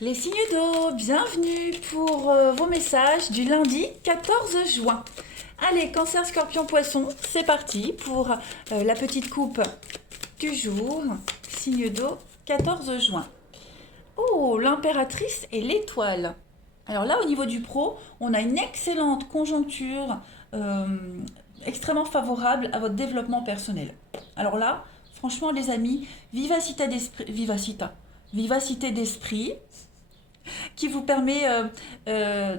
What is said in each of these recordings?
Les signes d'eau, bienvenue pour vos messages du lundi 14 juin. Allez, Cancer, Scorpion, Poisson, c'est parti pour la petite coupe du jour. Signe d'eau, 14 juin. Oh, l'impératrice et l'étoile. Alors là, au niveau du pro, on a une excellente conjoncture euh, extrêmement favorable à votre développement personnel. Alors là, franchement, les amis, vivacité d'esprit qui vous permet euh,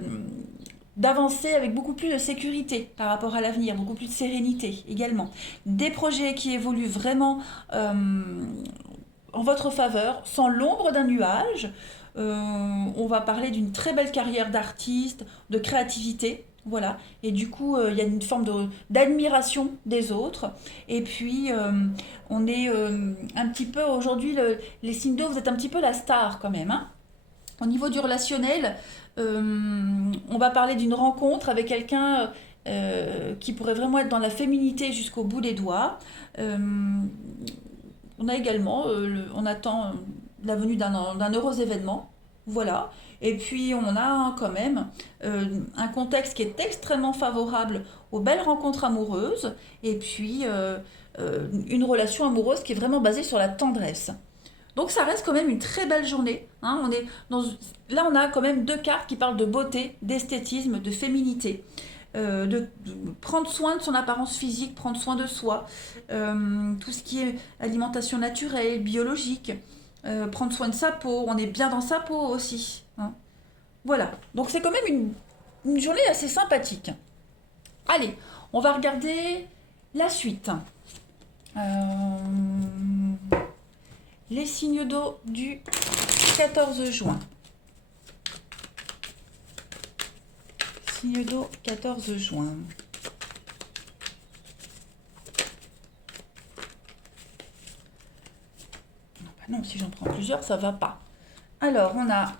d'avancer avec beaucoup plus de sécurité par rapport à l'avenir, beaucoup plus de sérénité également. Des projets qui évoluent vraiment en votre faveur, sans l'ombre d'un nuage. On va parler d'une très belle carrière d'artiste, de créativité. Voilà, et du coup, il y a une forme d'admiration des autres. Et puis, on est un petit peu aujourd'hui, les signes d'eau, vous êtes un petit peu la star quand même, hein. Au niveau du relationnel, on va parler d'une rencontre avec quelqu'un qui pourrait vraiment être dans la féminité jusqu'au bout des doigts. Euh, on a également, on attend la venue d'un heureux événement. Voilà. Et puis on a quand même un contexte qui est extrêmement favorable aux belles rencontres amoureuses. Et puis une relation amoureuse qui est vraiment basée sur la tendresse. Donc ça reste quand même une très belle journée, hein. Là, on a quand même deux cartes qui parlent de beauté, d'esthétisme, de féminité, de prendre soin de son apparence physique, prendre soin de soi, tout ce qui est alimentation naturelle, biologique, prendre soin de sa peau, on est bien dans sa peau aussi, hein. Voilà, donc c'est quand même une journée assez sympathique. Allez, on va regarder la suite. Euh, les signes d'eau du 14 juin. Signe d'eau 14 juin. Non, si j'en prends plusieurs, ça va pas. Alors, on a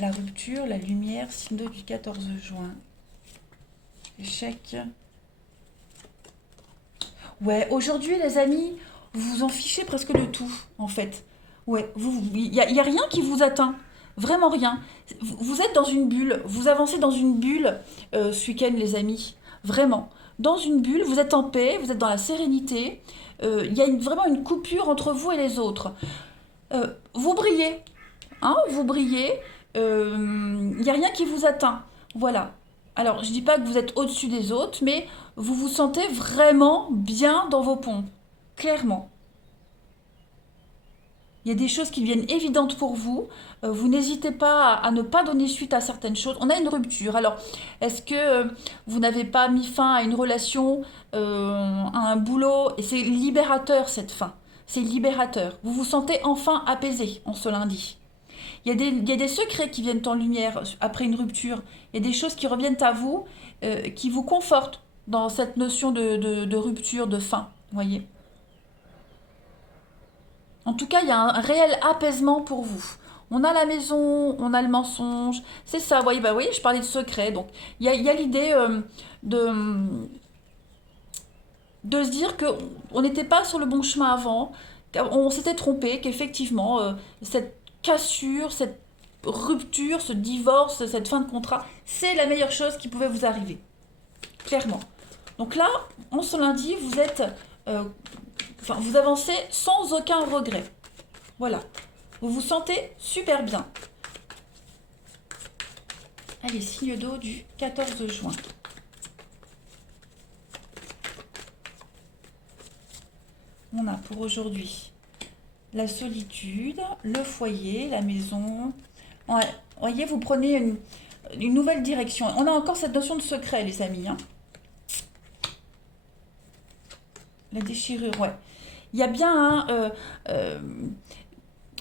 la rupture, la lumière, signe d'eau du 14 juin. Échec. Ouais, aujourd'hui, les amis, vous vous en fichez presque de tout, en fait. Ouais, y a rien qui vous atteint. Vraiment rien. Vous êtes dans une bulle. Vous avancez dans une bulle ce week-end, les amis. Vraiment. Dans une bulle, vous êtes en paix, vous êtes dans la sérénité. Il y a vraiment une coupure entre vous et les autres. Vous brillez, hein, vous brillez. Il n'y a rien qui vous atteint. Voilà. Alors, je dis pas que vous êtes au-dessus des autres, mais vous vous sentez vraiment bien dans vos pompes. Clairement. Il y a des choses qui deviennent évidentes pour vous. Vous n'hésitez pas à ne pas donner suite à certaines choses. On a une rupture. Alors, est-ce que vous n'avez pas mis fin à une relation, à un boulot? Et c'est libérateur cette fin. C'est libérateur. Vous vous sentez enfin apaisé en ce lundi. Il y a des secrets qui viennent en lumière après une rupture. Il y a des choses qui reviennent à vous, qui vous confortent dans cette notion de rupture, de fin. Vous voyez? En tout cas, il y a un réel apaisement pour vous. On a la maison, on a le mensonge. C'est ça, vous voyez, bah, vous voyez, je parlais de secret. Donc, il y a l'idée de, de se dire qu'on n'était pas sur le bon chemin avant, qu'on s'était trompé, qu'effectivement, cette cassure, cette rupture, ce divorce, cette fin de contrat, c'est la meilleure chose qui pouvait vous arriver. Clairement. Donc là, en ce lundi, vous êtes, euh, enfin, vous avancez sans aucun regret. Voilà. Vous vous sentez super bien. Allez, signe d'eau du 14 juin. On a pour aujourd'hui la solitude, le foyer, la maison. Ouais, voyez, vous prenez une nouvelle direction. On a encore cette notion de secret, les amis, hein. La déchirure, ouais. Il y a bien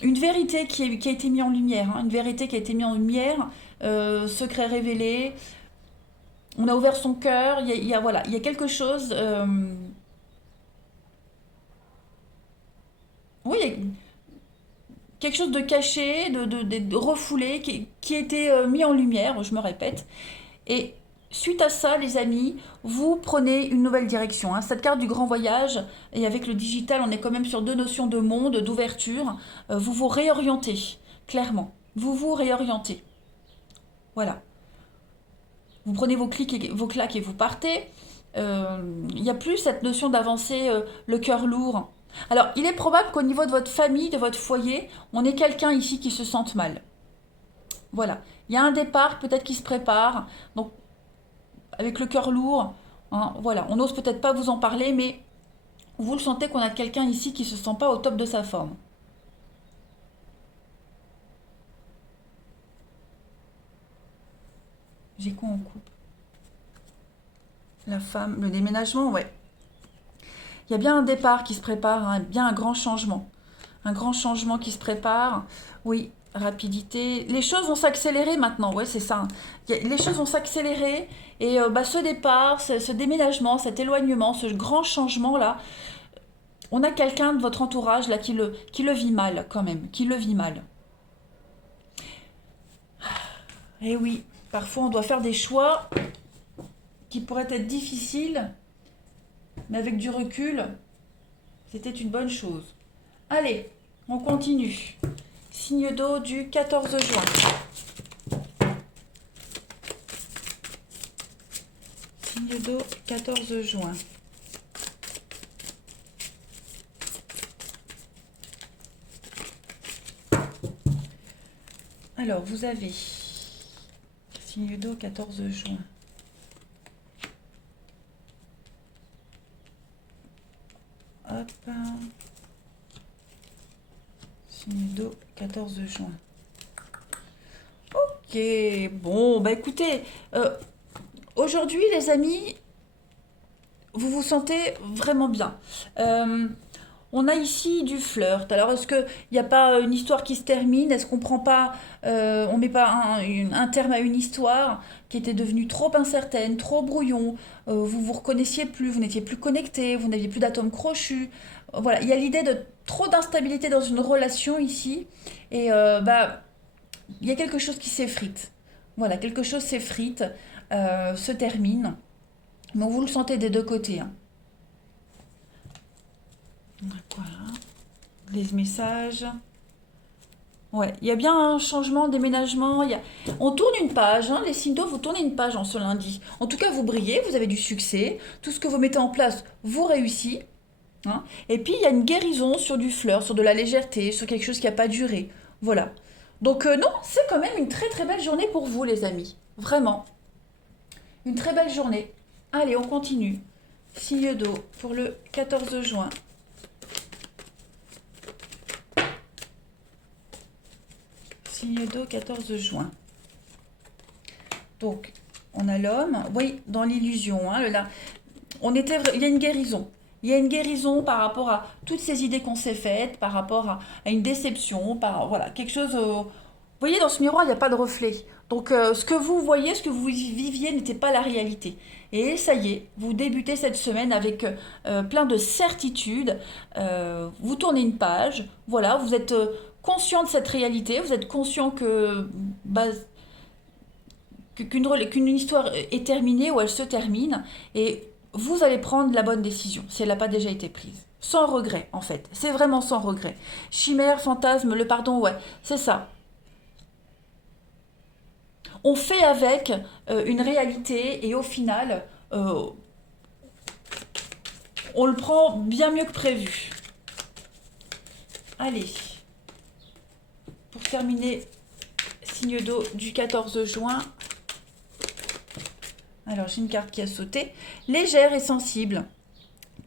une vérité qui a été mise en lumière, hein, une vérité qui a été mise en lumière, secret révélé. On a ouvert son cœur. Voilà, il y a quelque chose. Oui, il y a quelque chose de caché, de refoulé, qui a été mis en lumière, je me répète. Et suite à ça, les amis, vous prenez une nouvelle direction, hein. Cette carte du grand voyage, et avec le digital, on est quand même sur deux notions de monde, d'ouverture. Vous vous réorientez, clairement. Vous vous réorientez. Voilà. Vous prenez vos claques et vous partez. Il n'y a plus cette notion d'avancer le cœur lourd. Alors, il est probable qu'au niveau de votre famille, de votre foyer, on ait quelqu'un ici qui se sente mal. Voilà. Il y a un départ peut-être qui se prépare. Donc, avec le cœur lourd, hein, voilà. On n'ose peut-être pas vous en parler, mais vous le sentez qu'on a quelqu'un ici qui ne se sent pas au top de sa forme. J'ai quoi en coupe? La femme, le déménagement, ouais. Il y a bien un départ qui se prépare, hein, bien un grand changement. Un grand changement qui se prépare. Oui, rapidité. Les choses vont s'accélérer maintenant, ouais, c'est ça. Les choses vont s'accélérer et ce départ, ce déménagement, cet éloignement, ce grand changement-là, on a quelqu'un de votre entourage là qui le vit mal quand même, qui le vit mal. Et oui, parfois on doit faire des choix qui pourraient être difficiles, mais avec du recul, c'était une bonne chose. Allez, on continue. Signe d'eau du 14 juin. Signe d'eau 14 juin. Alors, vous avez signe d'eau 14 juin. Hop. Signe d'eau 14 juin. Ok, bon, bah écoutez, aujourd'hui les amis, vous vous sentez vraiment bien. On a ici du flirt. Alors, est-ce qu'il n'y a pas une histoire qui se termine? Est-ce qu'on prend pas, on met pas un terme à une histoire qui était devenue trop incertaine, trop brouillon? Vous vous reconnaissiez plus, vous n'étiez plus connecté, vous n'aviez plus d'atomes crochus. Voilà, il y a l'idée de trop d'instabilité dans une relation ici, et il y a quelque chose qui s'effrite. Voilà, quelque chose s'effrite, se termine. Mais vous le sentez des deux côtés, hein. Voilà, les messages. Ouais, il y a bien un changement, déménagement. On tourne une page, hein, les signes d'eau, vous tournez une page en ce lundi. En tout cas, vous brillez, vous avez du succès. Tout ce que vous mettez en place, vous réussit, hein. Et puis, il y a une guérison sur du flirt, sur de la légèreté, sur quelque chose qui n'a pas duré. Voilà. Donc, non, c'est quand même une très très belle journée pour vous, les amis. Vraiment. Une très belle journée. Allez, on continue. Signe d'eau pour le 14 juin. Signe d'eau 14 juin. Donc, on a l'homme, oui, dans l'illusion, hein, il y a une guérison. Il y a une guérison par rapport à toutes ces idées qu'on s'est faites, par rapport à une déception, voilà, quelque chose. Vous voyez, dans ce miroir, il n'y a pas de reflet. Donc, ce que vous voyez, ce que vous viviez n'était pas la réalité. Et ça y est, vous débutez cette semaine avec plein de certitudes. Vous tournez une page, voilà, vous êtes conscient de cette réalité, vous êtes conscient qu'une histoire est terminée ou elle se termine, et vous allez prendre la bonne décision si elle n'a pas déjà été prise. Sans regret, en fait. C'est vraiment sans regret. Chimère, fantasme, le pardon, ouais, c'est ça. On fait avec une réalité et au final, on le prend bien mieux que prévu. Allez, pour terminer, signe d'eau du 14 juin. Alors, j'ai une carte qui a sauté. Légère et sensible,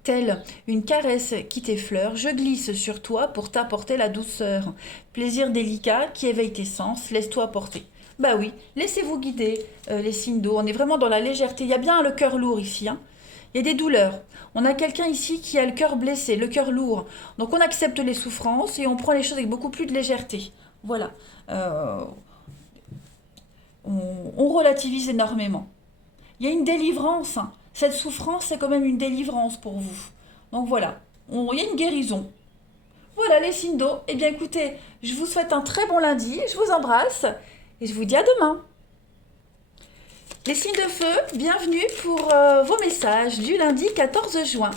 telle une caresse qui t'effleure, je glisse sur toi pour t'apporter la douceur. Plaisir délicat qui éveille tes sens, laisse-toi porter. Bah oui, laissez-vous guider, les signes d'eau. On est vraiment dans la légèreté. Il y a bien le cœur lourd ici, hein. Il y a des douleurs. On a quelqu'un ici qui a le cœur blessé, le cœur lourd. Donc on accepte les souffrances et on prend les choses avec beaucoup plus de légèreté. Voilà. On relativise énormément. Il y a une délivrance, hein. Cette souffrance, c'est quand même une délivrance pour vous. Donc voilà, il y a une guérison. Voilà les signes d'eau. Eh bien écoutez, je vous souhaite un très bon lundi, je vous embrasse et je vous dis à demain. Les signes de feu, bienvenue pour vos messages du lundi 14 juin.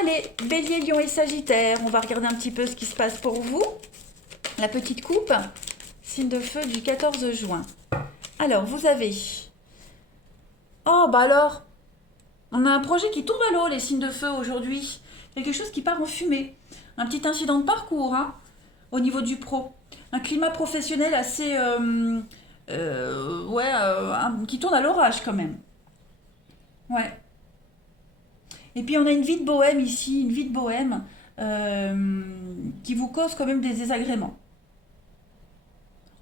Allez, Bélier, Lion et Sagittaire, on va regarder un petit peu ce qui se passe pour vous. La petite coupe, Signe de feu du 14 juin. Alors, vous avez... Oh, bah alors, on a un projet qui tombe à l'eau, les signes de feu aujourd'hui. Quelque chose qui part en fumée. Un petit incident de parcours, hein, au niveau du pro. Un climat professionnel assez... qui tourne à l'orage quand même. Ouais. Et puis on a une vie de bohème ici, une vie de bohème qui vous cause quand même des désagréments.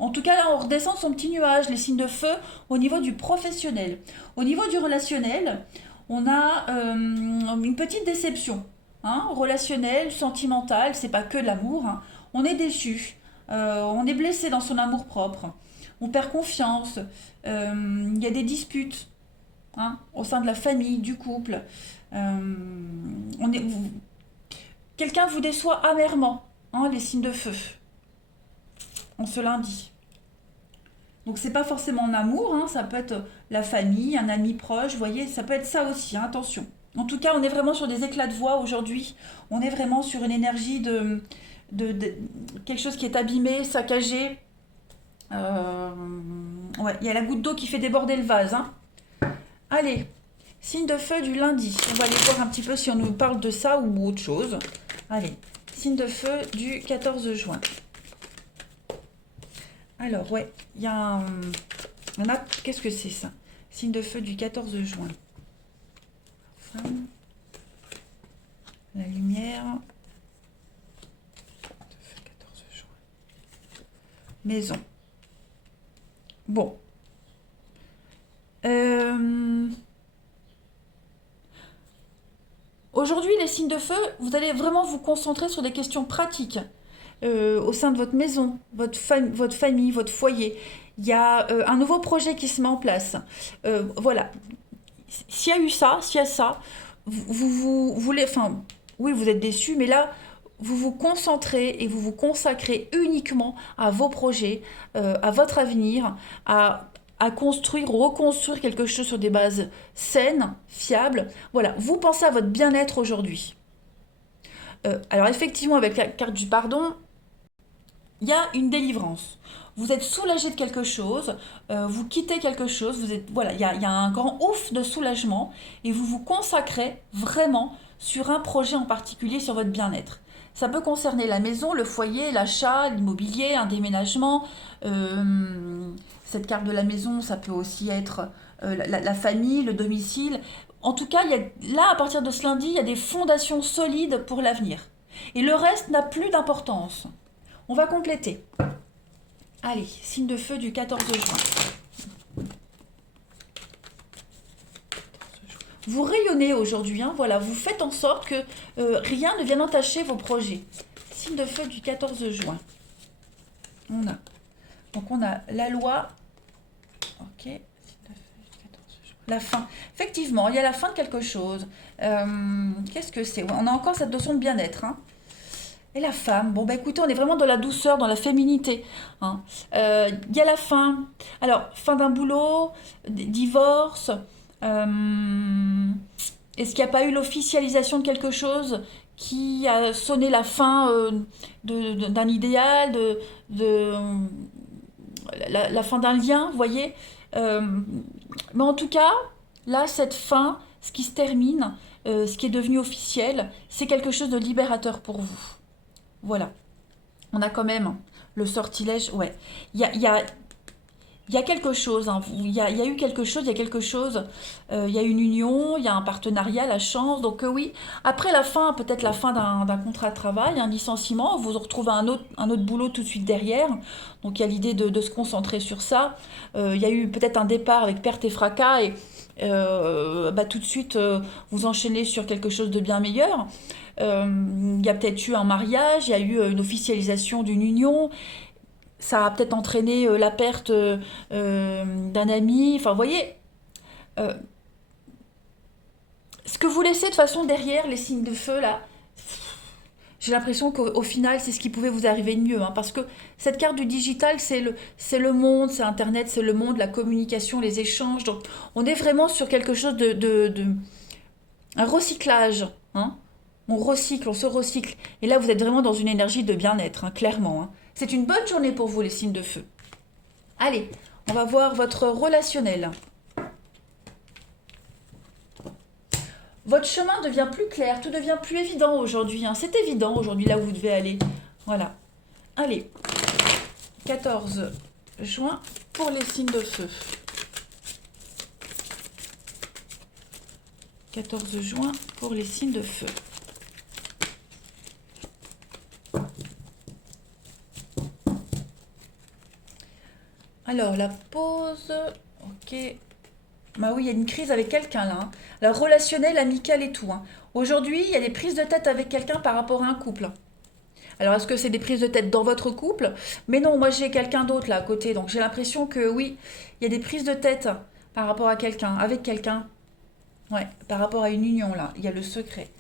En tout cas, là, on redescend de son petit nuage, les signes de feu, au niveau du professionnel. Au niveau du relationnel, on a une petite déception. Hein, relationnelle, sentimentale, c'est pas que de l'amour. Hein. On est déçu, on est blessé dans son amour propre, on perd confiance, il y a des disputes hein, au sein de la famille, du couple. Euh, on est, quelqu'un vous déçoit amèrement, hein, les signes de feu, en ce lundi. Donc c'est pas forcément en amour, hein, ça peut être la famille, un ami proche, vous voyez, ça peut être ça aussi, hein, attention. En tout cas, on est vraiment sur des éclats de voix aujourd'hui. On est vraiment sur une énergie de quelque chose qui est abîmé, saccagé. Euh, ouais, il y a la goutte d'eau qui fait déborder le vase. Hein. Allez, signe de feu du lundi. On va aller voir un petit peu si on nous parle de ça ou autre chose. Allez, signe de feu du 14 juin. Alors, ouais, il y a un... Qu'est-ce que c'est ça? Signe de feu du 14 juin. Femme. La lumière. 14 juin. Maison. Bon. Aujourd'hui, les signes de feu, vous allez vraiment vous concentrer sur des questions pratiques au sein de votre maison, votre famille, votre foyer. Il y a un nouveau projet qui se met en place. Voilà. S'il y a eu ça, s'il y a ça, vous voulez... Enfin, oui, vous êtes déçu, mais là, vous vous concentrez et vous vous consacrez uniquement à vos projets, à votre avenir, à construire ou reconstruire quelque chose sur des bases saines, fiables. Voilà, vous pensez à votre bien-être aujourd'hui. Alors effectivement, avec la carte du pardon, il y a une délivrance. Vous êtes soulagé de quelque chose, vous quittez quelque chose, vous êtes, voilà, il y a un grand ouf de soulagement et vous vous consacrez vraiment sur un projet en particulier, sur votre bien-être. Ça peut concerner la maison, le foyer, l'achat, l'immobilier, un déménagement. Cette carte de la maison, ça peut aussi être la famille, le domicile. En tout cas, là, à partir de ce lundi, il y a des fondations solides pour l'avenir. Et le reste n'a plus d'importance. On va compléter. Allez, signe de feu du 14 juin. Vous rayonnez aujourd'hui, hein, voilà, vous faites en sorte que rien ne vienne entacher vos projets. Signe de feu du 14 juin. Donc on a la loi. Ok. La fin. Effectivement, il y a la fin de quelque chose. Qu'est-ce que c'est? On a encore cette notion de bien-être. Hein. Et la femme, bon bah écoutez, on est vraiment dans la douceur, dans la féminité. Hein. Il y a la fin. Alors, fin d'un boulot, divorce. Est-ce qu'il n'y a pas eu l'officialisation de quelque chose qui a sonné la fin d'un idéal, de la fin d'un lien, vous voyez mais en tout cas, là, cette fin, ce qui se termine, ce qui est devenu officiel, c'est quelque chose de libérateur pour vous. Voilà. On a quand même le sortilège. Ouais. Il y a quelque chose. Hein. Il y a eu quelque chose, il y a quelque chose. Il y a une union, il y a un partenariat, la chance. Donc oui, après la fin, peut-être la fin d'un contrat de travail, un licenciement, vous retrouvez un autre boulot tout de suite derrière. Donc il y a l'idée de se concentrer sur ça. Il y a eu peut-être un départ avec perte et fracas et tout de suite vous enchaînez sur quelque chose de bien meilleur. Il y a peut-être eu un mariage, il y a eu une officialisation d'une union. Ça a peut-être entraîné la perte d'un ami. Enfin, vous voyez, euh, ce que vous laissez de façon derrière, les signes de feu, là, j'ai l'impression qu'au final, c'est ce qui pouvait vous arriver de mieux. Hein, parce que cette carte du digital, c'est le monde, c'est Internet, c'est le monde, la communication, les échanges. Donc, on est vraiment sur quelque chose un recyclage. Hein. On recycle, on se recycle. Et là, vous êtes vraiment dans une énergie de bien-être, hein, clairement. Hein. C'est une bonne journée pour vous, les signes de feu. Allez, on va voir votre relationnel. Votre chemin devient plus clair, tout devient plus évident aujourd'hui, hein. C'est évident aujourd'hui là où vous devez aller. Voilà. Allez, 14 juin pour les signes de feu. 14 juin pour les signes de feu. Alors, la pause. Ok. Bah oui, il y a une crise avec quelqu'un là, hein. La relationnelle, amicale et tout, hein. Aujourd'hui, il y a des prises de tête avec quelqu'un par rapport à un couple. Alors, est-ce que c'est des prises de tête dans votre couple? Mais non, moi j'ai quelqu'un d'autre là à côté. Donc, j'ai l'impression que oui, il y a des prises de tête par rapport à quelqu'un, avec quelqu'un. Ouais, par rapport à une union là. Il y a le secret.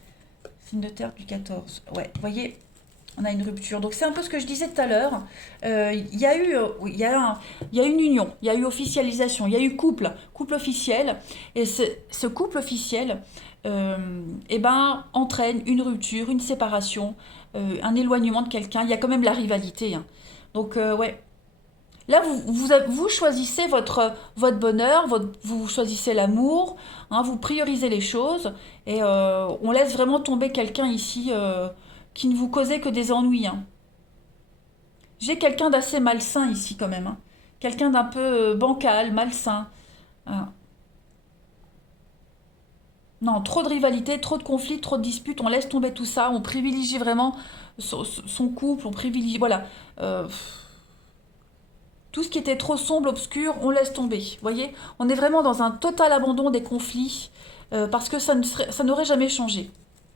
Signe de terre du 14. Ouais, vous voyez, on a une rupture. Donc c'est un peu ce que je disais tout à l'heure. Il y a eu, oui, il y a une union, il y a eu officialisation, il y a eu couple officiel. Et ce couple officiel, eh ben, entraîne une rupture, une séparation, un éloignement de quelqu'un. Il y a quand même la rivalité, hein. Donc ouais. Là, vous choisissez votre bonheur, vous choisissez l'amour, hein, vous priorisez les choses et on laisse vraiment tomber quelqu'un ici qui ne vous causait que des ennuis, hein. J'ai quelqu'un d'assez malsain ici quand même, hein. Quelqu'un d'un peu bancal, malsain, hein. Non, trop de rivalité, trop de conflits, trop de disputes, on laisse tomber tout ça, on privilégie vraiment son couple, on privilégie, voilà. Euh, Tout ce qui était trop sombre, obscur, on laisse tomber. Vous voyez, on est vraiment dans un total abandon des conflits parce que ça n'aurait jamais changé,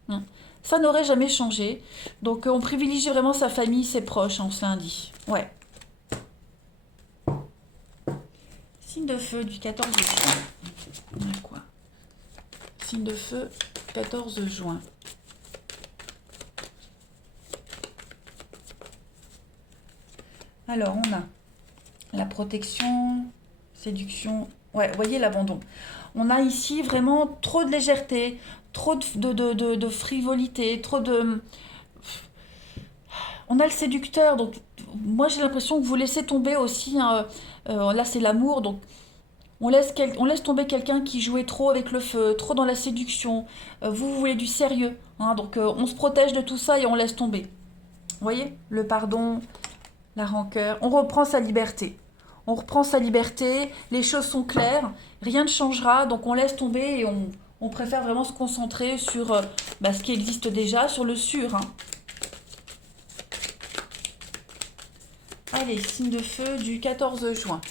hein. Ça n'aurait jamais changé. Donc on privilégie vraiment sa famille, ses proches, hein, on se lundi. Ouais. Signe de feu du 14 juin. On a quoi? Signe de feu, 14 juin. Alors on a la protection, séduction. Ouais, vous voyez l'abandon. On a ici vraiment trop de légèreté, trop de frivolité, trop de... On a le séducteur, donc moi j'ai l'impression que vous laissez tomber aussi, hein, là c'est l'amour, donc on laisse tomber quelqu'un qui jouait trop avec le feu, trop dans la séduction. Vous voulez du sérieux, hein, donc on se protège de tout ça et on laisse tomber. Vous voyez, le pardon, la rancœur, on reprend sa liberté. On reprend sa liberté, les choses sont claires, rien ne changera, donc on laisse tomber et on préfère vraiment se concentrer sur ce qui existe déjà, sur le sûr, hein. Allez, signe de feu du 14 juin.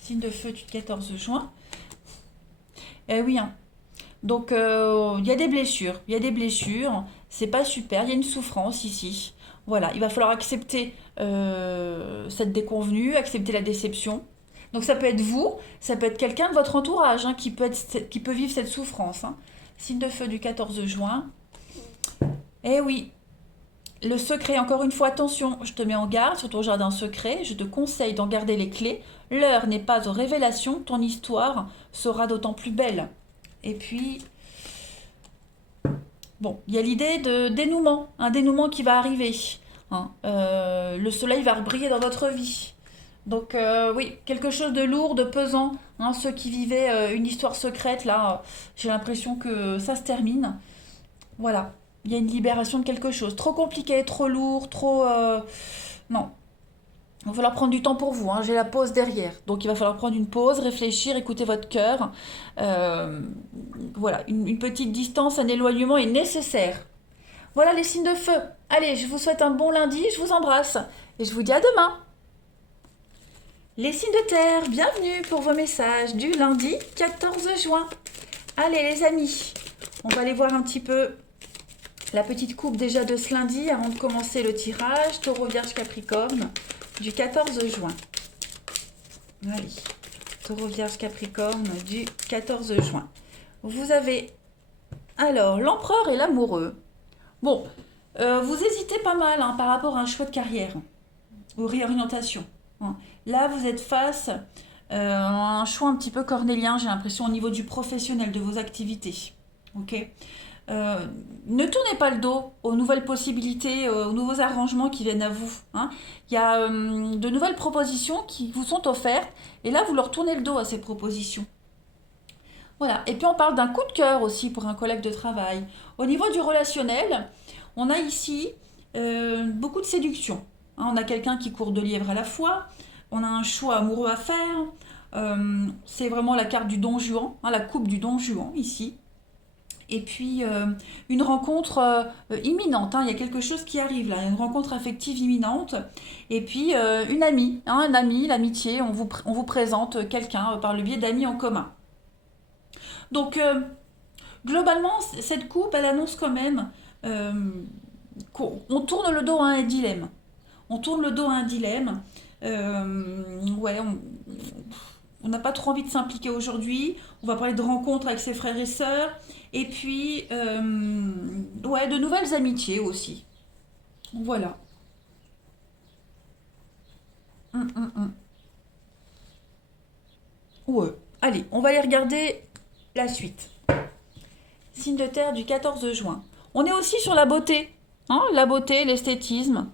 Signe de feu du 14 juin. Eh oui, hein. Donc, il y a des blessures. Il y a des blessures. C'est pas super. Il y a une souffrance ici. Voilà, il va falloir accepter cette déconvenue, accepter la déception. Donc, ça peut être vous, ça peut être quelqu'un de votre entourage, hein, qui peut vivre cette souffrance, hein. Signe de feu du 14 juin. Eh oui, le secret, encore une fois, attention, je te mets en garde sur ton jardin secret. Je te conseille d'en garder les clés. L'heure n'est pas aux révélations. Ton histoire sera d'autant plus belle. Et puis, bon, il y a l'idée de dénouement, un dénouement qui va arriver, hein. Le soleil va briller dans votre vie. Donc oui, quelque chose de lourd, de pesant, hein. Ceux qui vivaient une histoire secrète, là, j'ai l'impression que ça se termine. Voilà, il y a une libération de quelque chose. Trop compliqué, trop lourd, trop... Non, il va falloir prendre du temps pour vous, hein. J'ai la pause derrière. Donc il va falloir prendre une pause, réfléchir, écouter votre cœur. Euh, voilà, une petite distance, un éloignement est nécessaire. Voilà les signes de feu. Allez, je vous souhaite un bon lundi, je vous embrasse. Et je vous dis à demain. Les signes de terre, bienvenue pour vos messages du lundi 14 juin. Allez les amis, on va aller voir un petit peu la petite coupe déjà de ce lundi avant de commencer le tirage. Taureau, Vierge, Capricorne du 14 juin. Allez, Taureau, Vierge, Capricorne du 14 juin. Vous avez alors l'empereur et l'amoureux. Bon, vous hésitez pas mal, hein, par rapport à un choix de carrière ou réorientation, hein. Là, vous êtes face à un choix un petit peu cornélien, j'ai l'impression, au niveau du professionnel, de vos activités. Ok. Euh, Ne tournez pas le dos aux nouvelles possibilités, aux nouveaux arrangements qui viennent à vous, hein. Il y a de nouvelles propositions qui vous sont offertes et là, vous leur tournez le dos à ces propositions. Voilà. Et puis, on parle d'un coup de cœur aussi pour un collègue de travail. Au niveau du relationnel, on a ici beaucoup de séduction, hein. On a quelqu'un qui court deux lièvres à la fois, on a un choix amoureux à faire. C'est vraiment la carte du Don Juan, hein, la coupe du Don Juan ici. Et puis une rencontre imminente, hein, il y a quelque chose qui arrive là, une rencontre affective imminente. Et puis une amie, hein, un ami, l'amitié, on vous présente quelqu'un par le biais d'amis en commun. Donc globalement, cette coupe, elle annonce quand même euh, qu'on tourne le dos à un dilemme. On tourne le dos à un dilemme. Ouais, on n'a pas trop envie de s'impliquer aujourd'hui. On va parler de rencontres avec ses frères et sœurs. Et puis, ouais, de nouvelles amitiés aussi. Voilà. Hum. Ouais. Allez, on va aller regarder la suite. Signe de terre du 14 juin. On est aussi sur la beauté. Hein, la beauté, l'esthétisme.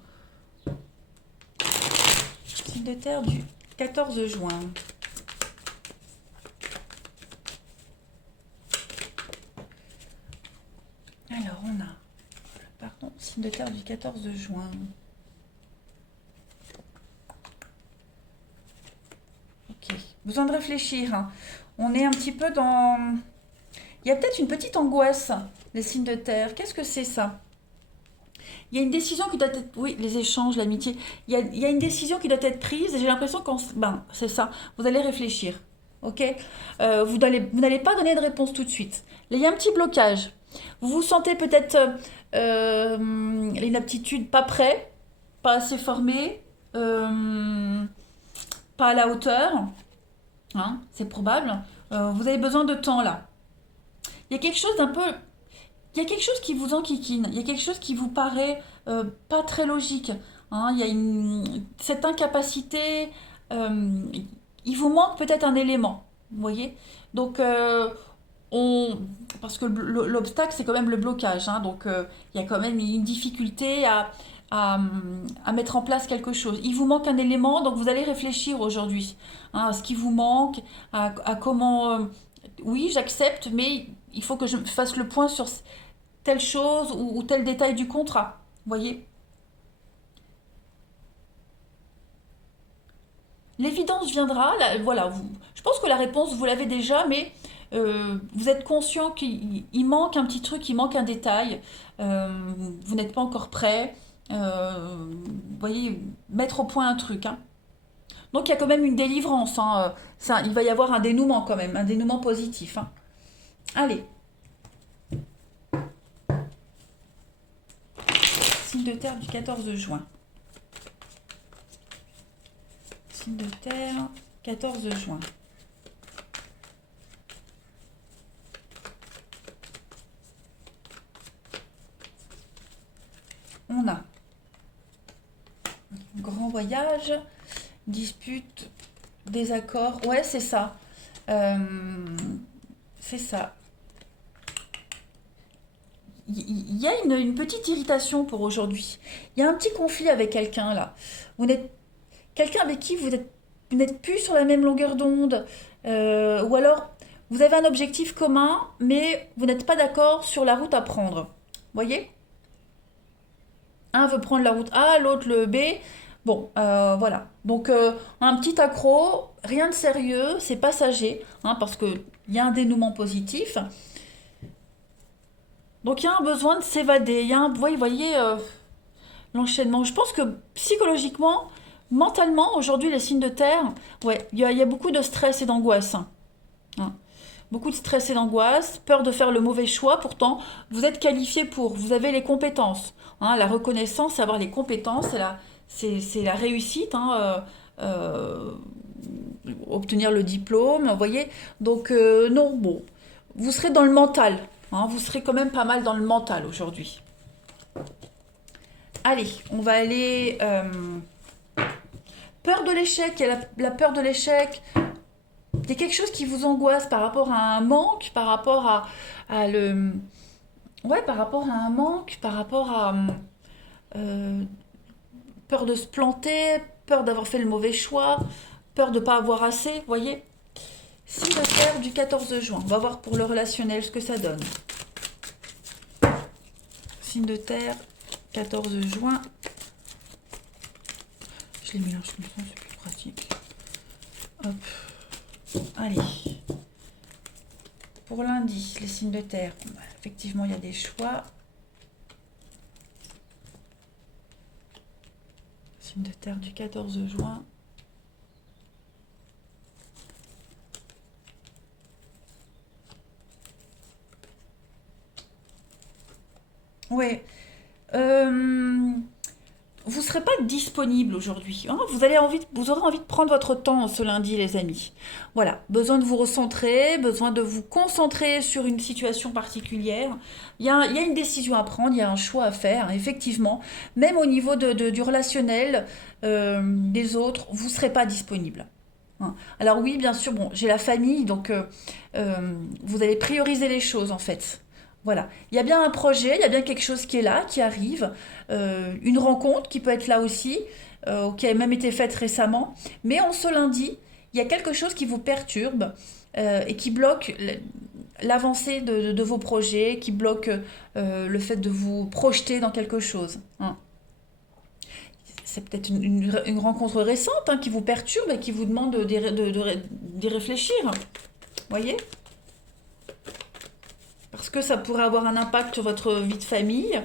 Signe de terre du 14 juin. Alors, on a, pardon, signe de terre du 14 juin. Ok, besoin de réfléchir, hein. On est un petit peu dans... Il y a peut-être une petite angoisse, les signes de terre. Qu'est-ce que c'est ça? Il y a une décision qui doit être... Oui, les échanges, l'amitié. Il y a une décision qui doit être prise et j'ai l'impression qu'on... Ben, c'est ça. Vous allez réfléchir. Ok. Vous n'allez pas donner de réponse tout de suite. Là, il y a un petit blocage. Vous vous sentez peut-être l'inaptitude, pas prêt, pas assez formé, pas à la hauteur, hein, c'est probable. Vous avez besoin de temps là. Il y a quelque chose d'un peu... Il y a quelque chose qui vous enquiquine, il y a quelque chose qui vous paraît pas très logique, hein. Il y a cette incapacité, euh, il vous manque peut-être un élément, vous voyez. Donc, on, parce que l'obstacle, c'est quand même le blocage, hein. Donc, il y a quand même une difficulté à, à mettre en place quelque chose. Il vous manque un élément, donc vous allez réfléchir aujourd'hui, hein, à ce qui vous manque, à comment... oui, j'accepte, mais il faut que je fasse le point sur telle chose ou tel détail du contrat. Vous voyez. L'évidence viendra, là, voilà, je pense que la réponse, vous l'avez déjà, mais vous êtes conscient qu'il manque un petit truc, il manque un détail, vous n'êtes pas encore prêt, vous voyez, mettre au point un truc, hein. Donc il y a quand même une délivrance, hein, ça, il va y avoir un dénouement quand même, un dénouement positif, hein. Allez, signe de terre du 14 juin. Signe de terre, 14 juin. On a grand voyage, dispute, désaccord. Ouais, c'est ça. Euh, c'est ça. Il y a une petite irritation pour aujourd'hui. Il y a un petit conflit avec quelqu'un là. Vous n'êtes quelqu'un avec qui vous n'êtes plus sur la même longueur d'onde, ou alors vous avez un objectif commun, mais vous n'êtes pas d'accord sur la route à prendre. Vous voyez? Un veut prendre la route A, l'autre le B. Bon, voilà. Donc un petit accro, rien de sérieux, c'est passager, hein, parce qu'il y a un dénouement positif. Donc il y a un besoin de s'évader. Il y a un, vous voyez l'enchaînement. Je pense que psychologiquement, mentalement, aujourd'hui, les signes de terre, ouais, il y a beaucoup de stress et d'angoisse, hein. Beaucoup de stress et d'angoisse, peur de faire le mauvais choix. Pourtant, vous êtes qualifié pour, vous avez les compétences, hein. La reconnaissance, c'est avoir les compétences, c'est la réussite, hein, obtenir le diplôme, vous voyez. Donc, non, bon, vous serez dans le mental, hein, vous serez quand même pas mal dans le mental aujourd'hui. Allez, on va aller... peur de l'échec, il y a la peur de l'échec. Il y a quelque chose qui vous angoisse par rapport à un manque, par rapport à le, Ouais, par rapport à un manque, par rapport à euh, peur de se planter, peur d'avoir fait le mauvais choix, peur de ne pas avoir assez, vous voyez. Signe de terre du 14 juin. On va voir pour le relationnel ce que ça donne. Signe de terre, 14 juin. Je les mélange comme ça, c'est plus pratique. Hop. Allez. Pour lundi, les signes de terre. Bah, effectivement, il y a des choix. Signe de terre du 14 juin. Ouais. Vous ne serez pas disponible aujourd'hui, hein. Vous aurez envie de prendre votre temps ce lundi, les amis. Voilà, besoin de vous recentrer, besoin de vous concentrer sur une situation particulière. Il y a une décision à prendre, il y a un choix à faire, hein, effectivement. Même au niveau du relationnel des autres, vous ne serez pas disponible, hein. Alors oui, bien sûr, bon, j'ai la famille, donc euh, vous allez prioriser les choses en fait. Voilà, il y a bien un projet, il y a bien quelque chose qui est là, qui arrive, une rencontre qui peut être là aussi, qui a même été faite récemment. Mais en ce lundi, il y a quelque chose qui vous perturbe et qui bloque l'avancée de vos projets, qui bloque le fait de vous projeter dans quelque chose, hein. C'est peut-être une rencontre récente, hein, qui vous perturbe et qui vous demande d'y réfléchir. Vous voyez? Parce que ça pourrait avoir un impact sur votre vie de famille.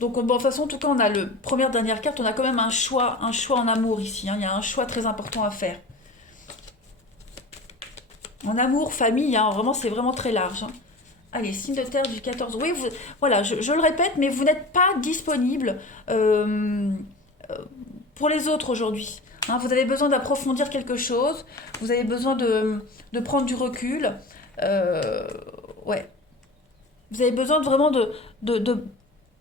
Donc, bon, de toute façon, en tout cas, on a le première dernière carte, on a quand même un choix en amour ici, hein. Il y a un choix très important à faire. En amour, famille, hein, vraiment, c'est vraiment très large, hein. Allez, signe de terre du 14. Oui, voilà, je le répète, mais vous n'êtes pas disponible euh, euh, pour les autres aujourd'hui, hein. Vous avez besoin d'approfondir quelque chose, vous avez besoin de prendre du recul. Euh, ouais, vous avez besoin vraiment de, de-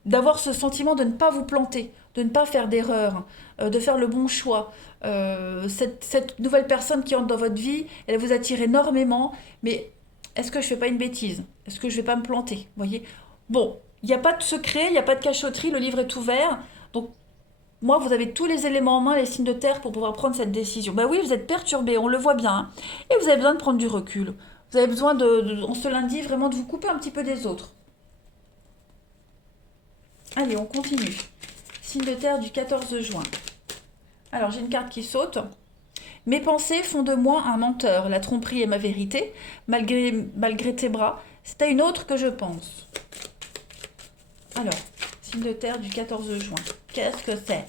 d'avoir ce sentiment de ne pas vous planter, de ne pas faire d'erreur, de faire le bon choix. Cette nouvelle personne qui entre dans votre vie, elle vous attire énormément, mais est-ce que je fais pas une bêtise? Est-ce que je vais pas me planter? Vous voyez? Bon, il n'y a pas de secret, il n'y a pas de cachotterie, le livre est ouvert. Donc, moi, vous avez tous les éléments en main, les signes de terre pour pouvoir prendre cette décision. Ben oui, vous êtes perturbé, on le voit bien, hein. Et vous avez besoin de prendre du recul. Vous avez besoin on se lundi, vraiment de vous couper un petit peu des autres. Allez, on continue. Signe de terre du 14 juin. Alors, j'ai une carte qui saute. Mes pensées font de moi un menteur. La tromperie est ma vérité. Malgré tes bras, c'est à une autre que je pense. Alors, signe de terre du 14 juin. Qu'est-ce que c'est?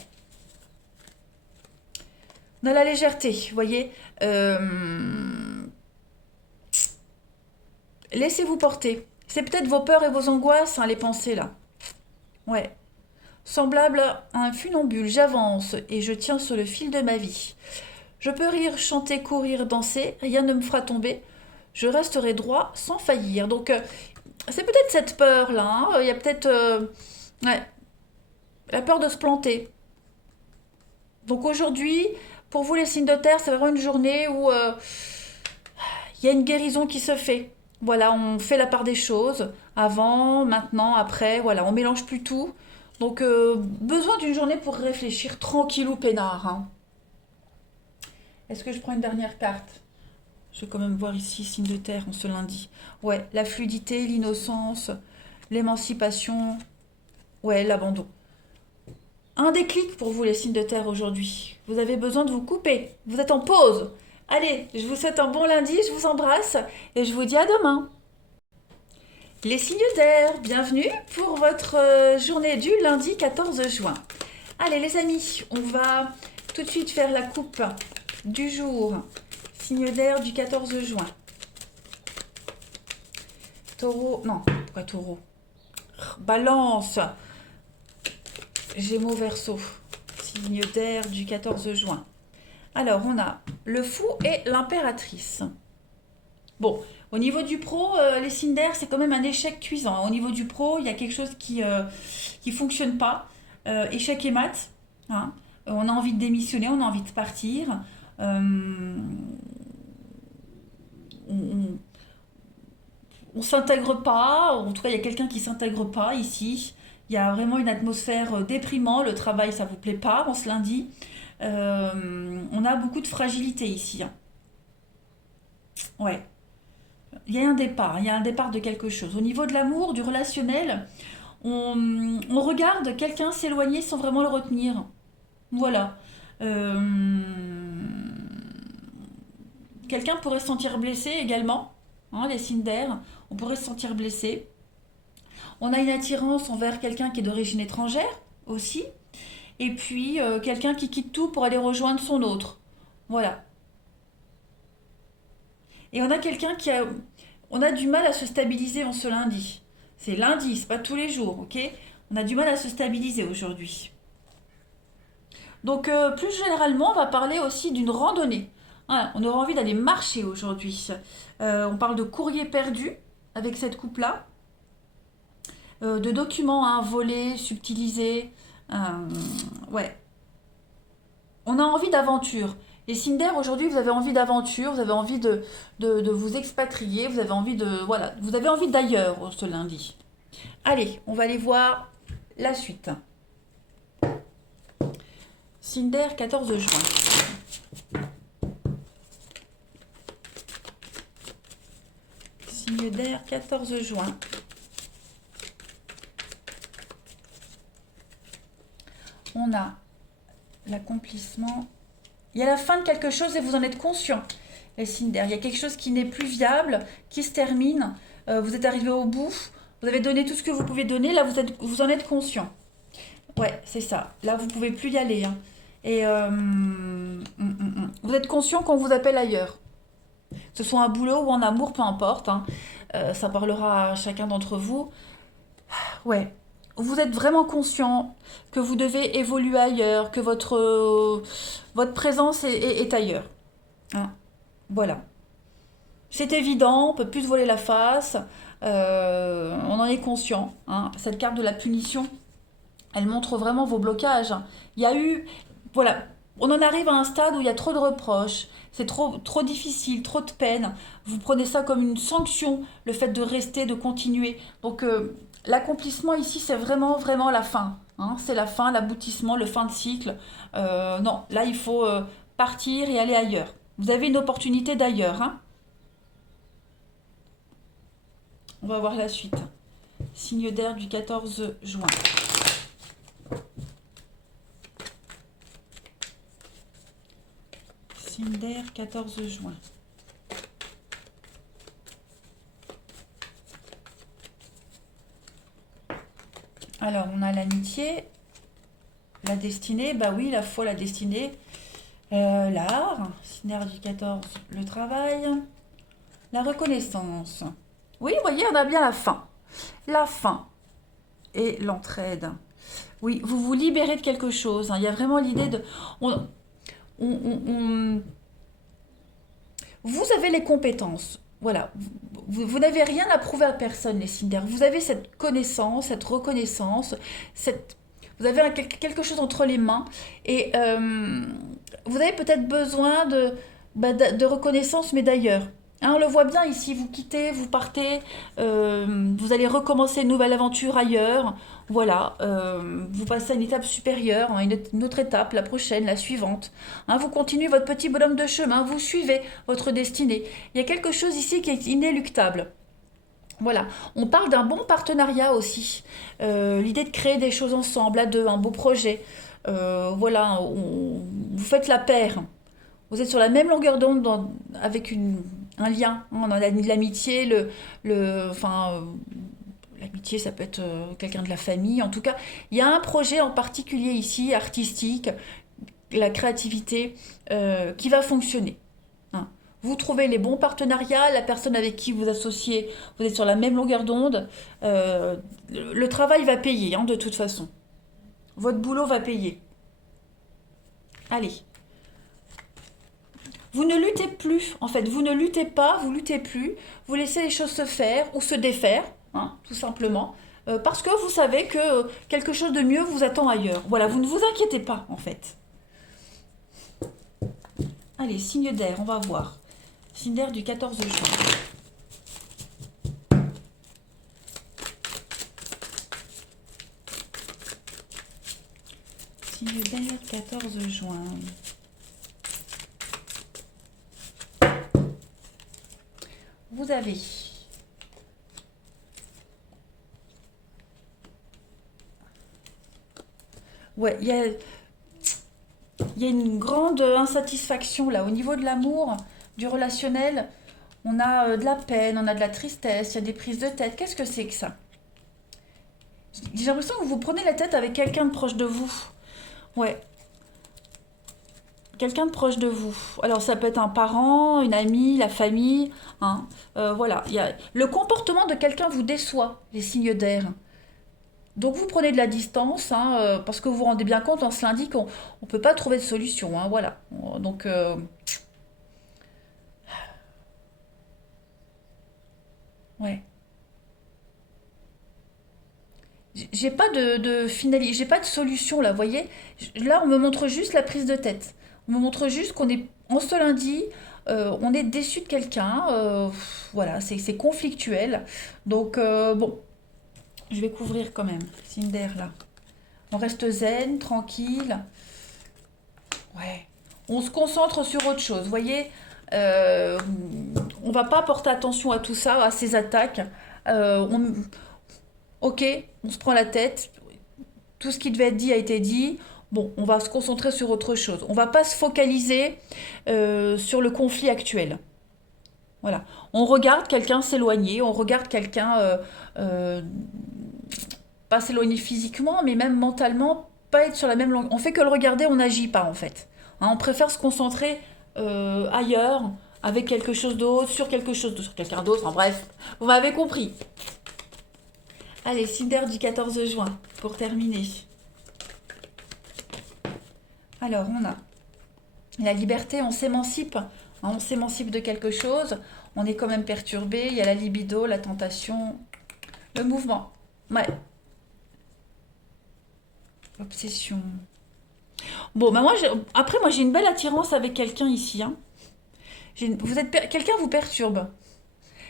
On a la légèreté, vous voyez. Laissez-vous porter. C'est peut-être vos peurs et vos angoisses, hein, les pensées là. Ouais. Semblable à un funambule, j'avance et je tiens sur le fil de ma vie. Je peux rire, chanter, courir, danser, rien ne me fera tomber. Je resterai droit sans faillir. Donc, c'est peut-être cette peur-là, hein. Il y a peut-être ouais, la peur de se planter. Donc aujourd'hui, pour vous les signes de terre, c'est vraiment une journée où il y a une guérison qui se fait. Voilà, on fait la part des choses. Avant, maintenant, après, voilà, on mélange plus tout. Donc, besoin d'une journée pour réfléchir tranquillou peinard, hein. Est-ce que je prends une dernière carte? Je vais quand même voir ici, signe de terre, en ce lundi. Ouais, la fluidité, l'innocence, l'émancipation, ouais, l'abandon. Un déclic pour vous, les signes de terre, aujourd'hui. Vous avez besoin de vous couper. Vous êtes en pause. Allez, je vous souhaite un bon lundi, je vous embrasse et je vous dis à demain. Les signes d'air, bienvenue pour votre journée du lundi 14 juin. Allez les amis, on va tout de suite faire la coupe du jour. Signe d'air du 14 juin. Taureau, non, pourquoi taureau? Balance, Gémeaux, Verseau. Signe d'air du 14 juin. Alors on a le fou et l'impératrice. Bon, au niveau du pro, les signes d'air, c'est quand même un échec cuisant. Au niveau du pro, il y a quelque chose qui fonctionne pas. Échec et mat, hein. On a envie de démissionner, on a envie de partir. Euh, on- on s'intègre pas, en tout cas il y a quelqu'un qui s'intègre pas ici. Il y a vraiment une atmosphère déprimante, le travail ça vous plaît pas en ce lundi. On a beaucoup de fragilité ici, hein. Ouais, il y a un départ de quelque chose. Au niveau de l'amour, du relationnel, on regarde quelqu'un s'éloigner sans vraiment le retenir. Voilà. Euh, Quelqu'un pourrait se sentir blessé également, hein, les signes d'air, on pourrait se sentir blessé. On a une attirance envers quelqu'un qui est d'origine étrangère aussi, et puis quelqu'un qui quitte tout pour aller rejoindre son autre. Voilà. Et on a quelqu'un qui a... On a du mal à se stabiliser en ce lundi. C'est lundi, c'est pas tous les jours, ok? On a du mal à se stabiliser aujourd'hui. Donc plus généralement, on va parler aussi d'une randonnée. Voilà, on aura envie d'aller marcher aujourd'hui. On parle de courrier perdu avec cette coupe-là, de documents hein, volés, subtilisés. Euh, ouais, on a envie d'aventure. Les Cinder, aujourd'hui, vous avez envie d'aventure, vous avez envie de vous expatrier, vous avez envie de... Voilà, vous avez envie d'ailleurs ce lundi. Allez, on va aller voir la suite. Cinder, 14 juin. Signe d'air, 14 juin. On a l'accomplissement. Il y a la fin de quelque chose et vous en êtes conscient, les signes d'air. Il y a quelque chose qui n'est plus viable, qui se termine. Vous êtes arrivé au bout. Vous avez donné tout ce que vous pouvez donner. Là, vous en êtes conscient. Ouais, c'est ça. Là, vous pouvez plus y aller, hein. Et vous êtes conscient qu'on vous appelle ailleurs. Que ce soit un boulot ou en amour, peu importe, hein. Ça parlera à chacun d'entre vous. Ouais. Vous êtes vraiment conscient que vous devez évoluer ailleurs, que votre présence est ailleurs, hein. Voilà. C'est évident, on peut plus se voiler la face. On en est conscient, hein. Cette carte de la punition, elle montre vraiment vos blocages. Il y a eu, voilà, on en arrive à un stade où il y a trop de reproches, c'est trop difficile, trop de peine. Vous prenez ça comme une sanction, le fait de rester, de continuer. Donc l'accomplissement ici, c'est vraiment, vraiment la fin, hein. C'est la fin, l'aboutissement, le fin de cycle. Non, là, il faut partir et aller ailleurs. Vous avez une opportunité d'ailleurs, hein. On va voir la suite. Signe d'air du 14 juin. Signe d'air, 14 juin. Alors, on a l'amitié, la destinée, bah oui, la foi, la destinée, l'art, signe d'air du 14, le travail, la reconnaissance. Oui, vous voyez, on a bien la fin. La fin et l'entraide. Oui, vous vous libérez de quelque chose, hein. Il y a vraiment l'idée de... on- Vous avez les compétences. Voilà. Vous n'avez rien à prouver à personne, les signes d'air. Vous avez cette connaissance, cette reconnaissance, vous avez quelque chose entre les mains. Et vous avez peut-être besoin de reconnaissance, mais d'ailleurs. Hein, on le voit bien ici, vous quittez, vous partez, vous allez recommencer une nouvelle aventure ailleurs. Voilà, vous passez à une étape supérieure, hein, une autre étape, la prochaine, la suivante. Hein, vous continuez votre petit bonhomme de chemin, vous suivez votre destinée. Il y a quelque chose ici qui est inéluctable. Voilà, on parle d'un bon partenariat aussi. L'idée de créer des choses ensemble, à deux, un beau projet. Voilà, vous faites la paire. Vous êtes sur la même longueur d'onde avec un lien. On a l'amitié, enfin, l'amitié, ça peut être quelqu'un de la famille. En tout cas, il y a un projet en particulier ici, artistique, la créativité, qui va fonctionner, hein. Vous trouvez les bons partenariats, la personne avec qui vous associez, vous êtes sur la même longueur d'onde. Le travail va payer, hein, de toute façon. Votre boulot va payer. Allez. Vous ne luttez plus, en fait. Vous ne luttez pas, vous luttez plus. Vous laissez les choses se faire ou se défaire, hein, tout simplement. Parce que vous savez que quelque chose de mieux vous attend ailleurs. Voilà, vous ne vous inquiétez pas, en fait. Allez, signe d'air, on va voir. Signe d'air du 14 juin. Signe d'air, 14 juin. Vous avez ouais, il y a une grande insatisfaction là au niveau de l'amour, du relationnel. On a de la peine, on a de la tristesse, il y a des prises de tête. Qu'est-ce que c'est que ça? J'ai l'impression que vous prenez la tête avec quelqu'un de proche de vous. Ouais, quelqu'un de proche de vous. Alors ça peut être un parent, une amie, la famille, hein. Voilà, le comportement de quelqu'un vous déçoit, les signes d'air. Donc vous prenez de la distance, hein, parce que vous vous rendez bien compte en ce lundi qu'on ne peut pas trouver de solution, hein, voilà. Donc ouais. J'ai pas j'ai pas de solution là, vous voyez. Là, on me montre juste la prise de tête. On me montre juste qu'on est en ce lundi, on est déçu de quelqu'un, voilà, c'est conflictuel. Donc bon, je vais couvrir quand même, Cinder là. On reste zen, tranquille. Ouais. On se concentre sur autre chose, vous voyez. Euh, on va pas porter attention à tout ça, à ces attaques. On, ok, on se prend la tête. Tout ce qui devait être dit a été dit. Bon, on va se concentrer sur autre chose. On va pas se focaliser sur le conflit actuel. Voilà. On regarde quelqu'un s'éloigner, on regarde quelqu'un euh, pas s'éloigner physiquement, mais même mentalement, pas être sur la même langue. On fait que le regarder, on n'agit pas en fait. Hein, on préfère se concentrer ailleurs, avec quelque chose d'autre, sur quelque chose d'autre, sur quelqu'un d'autre. En bref, vous m'avez compris. Allez, Cinder du 14 juin, pour terminer. Alors, on a la liberté, on s'émancipe. Hein, on s'émancipe de quelque chose. On est quand même perturbé. Il y a la libido, la tentation, le mouvement. Ouais, obsession. Bon, bah après, moi, j'ai une belle attirance avec quelqu'un ici. Hein. Quelqu'un vous perturbe.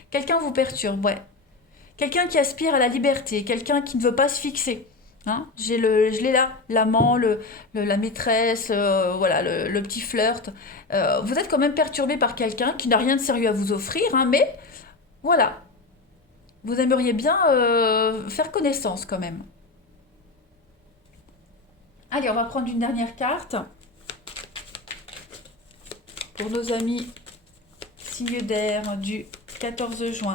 Quelqu'un vous perturbe, ouais. Quelqu'un qui aspire à la liberté, quelqu'un qui ne veut pas se fixer. Hein, je l'ai là, l'amant, la maîtresse, voilà, le petit flirt. Vous êtes quand même perturbé par quelqu'un qui n'a rien de sérieux à vous offrir, hein, mais voilà, vous aimeriez bien faire connaissance quand même. Allez, on va prendre une dernière carte pour nos amis signes d'air du 14 juin.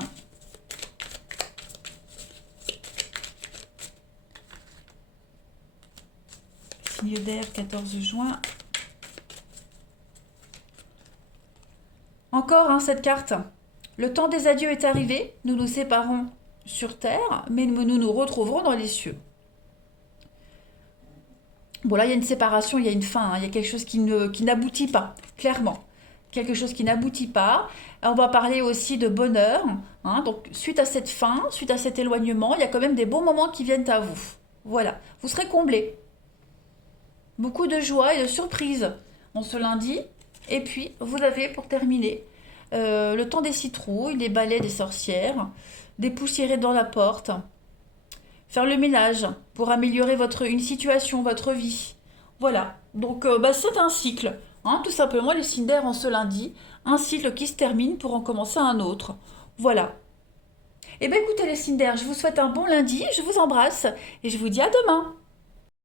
Signe d'air, 14 juin. Encore hein, cette carte. Le temps des adieux est arrivé. Nous nous séparons sur terre, mais nous nous retrouverons dans les cieux. Bon, là, il y a une séparation, il y a une fin. Hein, il y a quelque chose qui n'aboutit pas, clairement. Quelque chose qui n'aboutit pas. On va parler aussi de bonheur. Hein, donc, suite à cette fin, suite à cet éloignement, il y a quand même des bons moments qui viennent à vous. Voilà. Vous serez comblés. Beaucoup de joie et de surprise en ce lundi. Et puis, vous avez, pour terminer, le temps des citrouilles, des balais des sorcières, des poussiérés dans la porte. Faire le ménage pour améliorer une situation, votre vie. Voilà. Donc, bah, c'est un cycle. Hein, tout simplement, les signes d'air en ce lundi. Un cycle qui se termine pour en commencer un autre. Voilà. Eh bien, écoutez, les signes d'air, je vous souhaite un bon lundi. Je vous embrasse et je vous dis à demain.